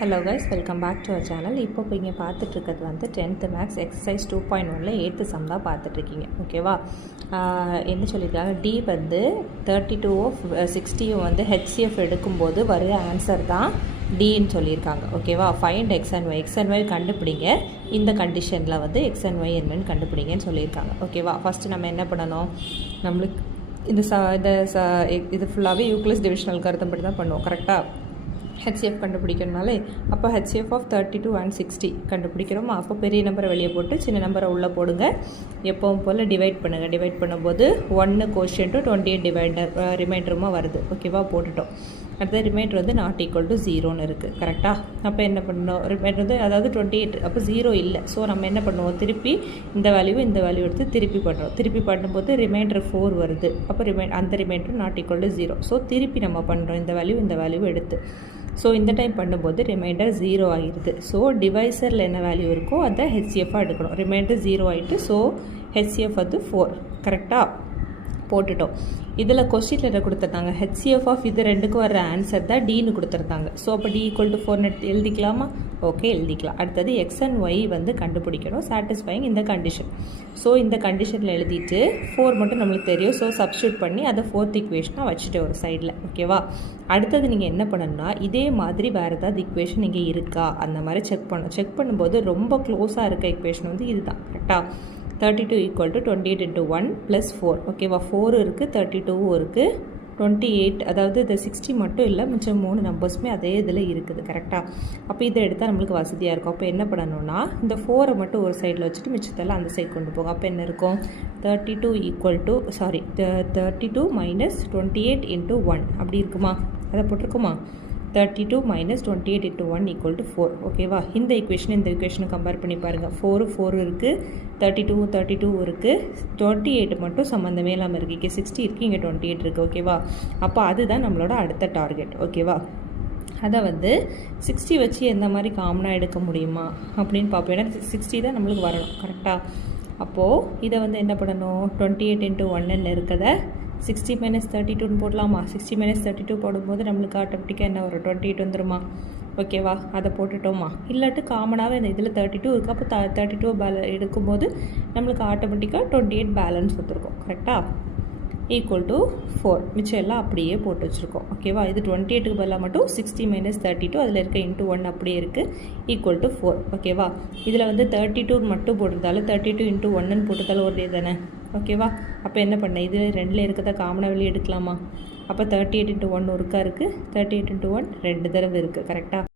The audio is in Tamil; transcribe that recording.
Hello guys, welcome back to our channel. இப்போ இங்கே பார்த்துட்ருக்கிறது வந்து 10th maths exercise 2.1 8th some தான் பார்த்துட்ருக்கீங்க. ஓகேவா? என்ன சொல்லியிருக்காங்க, டி வந்து 32/60 வந்து ஹெச்சிஎஃப் எடுக்கும்போது வர ஆன்சர் தான் டின்னு சொல்லியிருக்காங்க. ஓகேவா? ஃபைண்ட் எக்ஸ் அண்ட் ஒய் கண்டுபிடிங்க. இந்த கண்டிஷனில் வந்து எக்ஸ் அண்ட் ஒய் என்னன்னு கண்டுபிடிங்கன்னு சொல்லியிருக்காங்க. ஓகேவா? ஃபஸ்ட்டு நம்ம என்ன பண்ணணும், நம்மளுக்கு இது ஃபுல்லாகவே யூக்ளிஸ் டிவிஷனல் கருத்தம்படி தான் பண்ணுவோம். கரெக்டாக? ஹெச்சிஎஃப் கண்டுபிடிக்கணுனாலே அப்போ ஹெச்சிஎஃப் ஆஃப் 32 and 60 கண்டுபிடிக்கிறோமா? அப்போ பெரிய நம்பரை வெளியே போட்டு சின்ன நம்பரை உள்ளே போடுங்க. எப்பவும் போல் டிவைட் பண்ணுங்கள். டிவைட் பண்ணும்போது 1 கோஷியன்ட்டு 28 ரிமைண்டருமா வருது. ஓகேவா? போட்டுட்டோம். அடுத்த ரிமைண்டர் வந்து நாட் ஈக்குவல் டு 0ன்னு இருக்குது. கரெக்டாக? அப்போ என்ன பண்ணணும், ரிமைண்டர் வந்து அதாவது 28, அப்போ 0 இல்லை. ஸோ நம்ம என்ன பண்ணுவோம், திருப்பி இந்த வேல்யூ எடுத்து திருப்பி பண்ணுறோம். திருப்பி பண்ணும்போது ரிமைண்டர் 4 வருது. அப்போ அந்த reminder not equal to 0. So திருப்பி நம்ம பண்ணுறோம் இந்த வேல்யூ எடுத்து. ஸோ இந்த டைம் பண்ணும்போது ரிமைண்டர் 0 ஆகிடுது. ஸோ டிவைசரில் என்ன வேல்யூ இருக்கோ அதை ஹெச்சிஎஃபாக எடுக்கணும். ரிமைண்டர் 0 ஆகிட்டு, ஸோ ஹெச்சிஎஃப் வந்து 4. கரெக்டாக? போட்டுட்டோம். இதில் கொஸ்டினில் என்ன கொடுத்துருந்தாங்க, ஹெச்சிஎஃப் ஆஃப் இது ரெண்டுக்கும் வர ஆன்சர் தான் டின்னு கொடுத்துருந்தாங்க. ஸோ அப்போ டி ஈக்குவல் டு 4 எழுதிக்கலாமா? ஓகே, எழுதிக்கலாம். அடுத்தது எக்ஸ் அண்ட் ஒய் வந்து கண்டுபிடிக்கணும், சாட்டிஸ்ஃபைங் இந்த கண்டிஷன். ஸோ இந்த கண்டிஷனில் எழுதிட்டு 4 மட்டும் நம்மளுக்கு தெரியும். ஸோ சப்ஸ்டியூட் பண்ணி அதை 4th ஈக்குவேஷனாக வச்சுட்டு ஒரு சைடில். ஓகேவா? அடுத்தது நீங்கள் என்ன பண்ணணும்னா, இதே மாதிரி வேறு ஏதாவது ஈக்குவேஷன் இங்கே இருக்கா அந்த மாதிரி செக் பண்ணும்போது ரொம்ப க்ளோஸாக இருக்க ஈக்குவேஷன் வந்து இதுதான். கரெக்டாக? 32 ஈக்குவல் டு 28 into 1 + 4. ஓகேவா? 4 இருக்குது, 32 இருக்குது, 28, அதாவது இந்த 60 மட்டும் இல்லை, மிச்சம் 3 நம்பர்ஸுமே அதே இதில் இருக்குது. கரெக்டாக? அப்போ இதை எடுத்தால் நம்மளுக்கு வசதியாக இருக்கும். அப்போ என்ன பண்ணணும்னா, இந்த 4 மட்டும் ஒரு சைடில் வச்சுட்டு மிச்சத்தெல்லாம் அந்த சைடு கொண்டு போகும். அப்போ என்ன இருக்கும், 32 - 28 into 1 அப்படி இருக்குமா? அதை போட்டிருக்குமா? 32 - 28 into 1 = 4. ஓகேவா? இந்த ஈக்குவேஷனை கம்பேர் பண்ணி பாருங்கள். 4 இருக்குது, 32 இருக்குது, 28 மட்டும் சம்மந்தமே இல்லாமல் இருக்குது. இங்கே 60 இருக்குது, இங்கே 28 இருக்குது. ஓகேவா? அப்போ அதுதான் நம்மளோட அடுத்த டார்கெட். ஓகேவா? அதை வந்து 60 வச்சு எந்த மாதிரி காமனாக எடுக்க முடியுமா அப்படின்னு பார்ப்போம். ஏன்னா 60 தான் நம்மளுக்கு வரணும். கரெக்டாக? அப்போது இதை வந்து என்ன பண்ணணும், 28 into 1 இருக்கதை 60 - 32 போடலாமா? 60 - 32 போடும்போது நம்மளுக்கு ஆட்டோமேட்டிக்காக என்ன வரும், 28 வந்துருமா? ஓகேவா? அதை போட்டுட்டோமா? இல்லாட்டி காமனாகவே இந்த இதில் 32 இருக்குது. அப்போ 32 எடுக்கும்போது நம்மளுக்கு ஆட்டோமேட்டிக்காக 28 பேலன்ஸ் வந்துருக்கும். கரெக்டாக? Equal to 4. மிச்சம் எல்லாம் அப்படியே போட்டு வச்சுருக்கோம். ஓகேவா? இது 28க்கு பதிலாக மட்டும் 60 - 32 அதில் இருக்க into 1 அப்படியே இருக்குது, ஈக்குவல் டு 4. ஓகேவா? இதில் வந்து 32 மட்டும் போட்டிருந்தாலும் 32 into 1 போட்டதாலும் ஒரே தானே. ஓகேவா? அப்போ என்ன பண்ண, இது 2ல் இருக்கிறத காமனாக வெளியே எடுக்கலாமா? அப்போ 38 into 1 ஒருக்கா இருக்குது, 38 into 1 2 தடவை இருக்குது. கரெக்டாக?